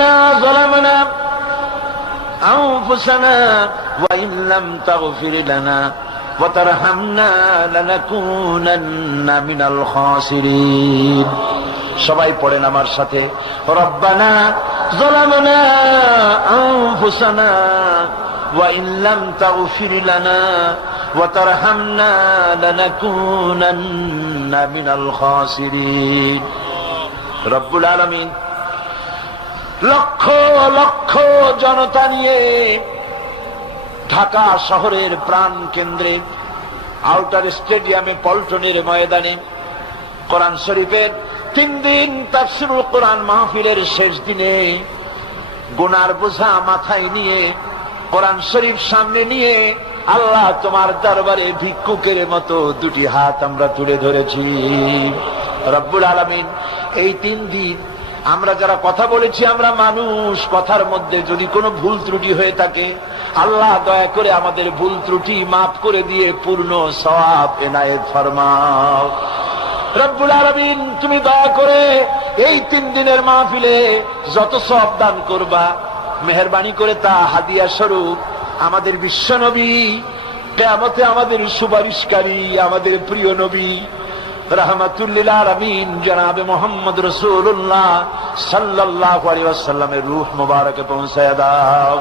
ربنا ظلمنا أنفسنا وإن لم تغفر لنا وترحمنا لنكونن من الخاسرين সবাই পড়েন আমার সাথে রব্বানা যালামনা আনফুসানা ওয়া ইন লাম তাগফির লানা ওয়া তারহামনা লানাকুনান্না মিনাল খাসিরিন। রব্বুল আলামিন লক্ষ লক্ষ জনতা নিয়ে ঢাকা শহরের প্রাণ কেন্দ্রে আউটার স্টেডিয়ামে পল্টনের ময়দানে কোরআন শরীফের 3 দিন তাফসীরুল কোরআন মাহফিলের শেষ দিনে গুনার বোঝা মাথায় নিয়ে কোরআন শরীফ সামনে নিয়ে আল্লাহ তোমার দরবারে ভিক্ষুকের মতো দুটি হাত আমরা তুলে ধরেছি। রব্বুল আলামিন এই 3 দিন আমরা যারা কথা বলেছি, আমরা মানুষ, কথার মধ্যে যদি কোনো ভুল ত্রুটি হয়ে থাকে আল্লাহ দয়া করে আমাদের ভুল ত্রুটি মাফ করে দিয়ে পূর্ণ সওয়াব এনায়েত ফরমাও। রব্বুল আলামিন তুমি দয়া করে এই 3 দিনের মাহফিলে যত সওয়াব দান করবা মেহেরবানি করে তা হাদিয়া স্বরূপ আমাদের বিশ্বনবী কিয়ামতে আমাদের সুপারিশকারী আমাদের প্রিয় নবী রাহমাতুল লিল আলামিন জনাবে মুহাম্মদ রাসূলুল্লাহ সাল্লাল্লাহু আলাইহি ওয়াসাল্লামের রূহ মুবারকে পৌঁছায়া দাও।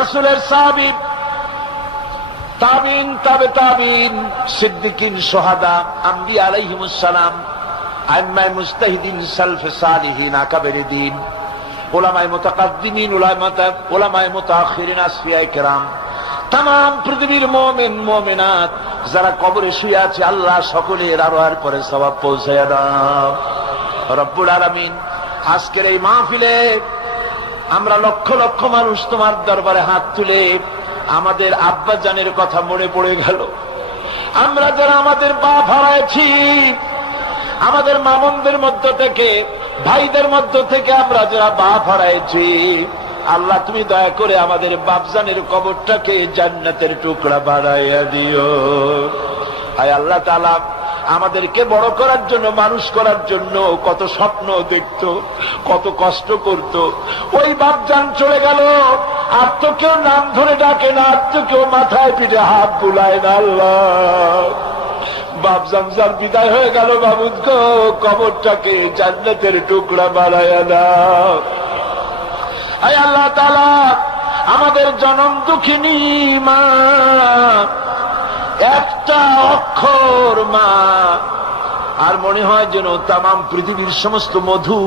রাসূলের সাহাবী তাবিন তাবে তাবিন সিদ্দিকিন শুহাদা আম্বিয়া আলাইহিমুস সালাম আইম্মায়ে মুজতাহিদিন সালফে সালিহিন আকাবেরে দ্বীন উলামায়ে মুতাকাদ্দিমিন উলামায়ে মুতাআখিরিন আসফিয়ায়ে কেরাম तमाम পৃথিবীর মুমিন মুমিনাত যারা কবরে শুয়ে আছে আল্লাহ সকলের আরোহার পরে সওয়াব পৌঁছায়া দাও। রব্বুল আলামিন আজকের এই মাহফিলে আমরা লক্ষ লক্ষ মানুষ তোমার দরবারে হাত তুলে আমাদের আব্বা জানের কথা মনে পড়ে গেল। আমরা যারা আমাদের বাপ হারাইছি, আমাদের মামুনদের মধ্য থেকে ভাইদের মধ্য থেকে আমরা যারা বাপ হারাইছি, আল্লাহ তুমি দয়া করে আমাদের বাপজানের কবরটাকে জান্নাতের টুকরা বানাইয়া দিও। আয় আল্লাহ তাআলা আমাদেরকে বড় করার জন্য মানুষ করার জন্য কত স্বপ্ন দেখতো, কত কষ্ট করত। ওই বাপজান চলে গেল, আর তো কেউ নাম ধরে ডাকে না, আর তো কেউ মাথায় পিঠে হাত বুলায় না। আল্লাহ বাপজান যার বিদায় হয়ে গেল, বাবুদ গো কবরটাকে জান্নাতের টুকরা বানাইয়া দাও। আয় আল্লাহ তাআলা আমাদের জনম দুঃখিনী মা, একটা অক্ষর মা, আর মনে হয় যেন তামাম পৃথিবীর সমস্ত মধু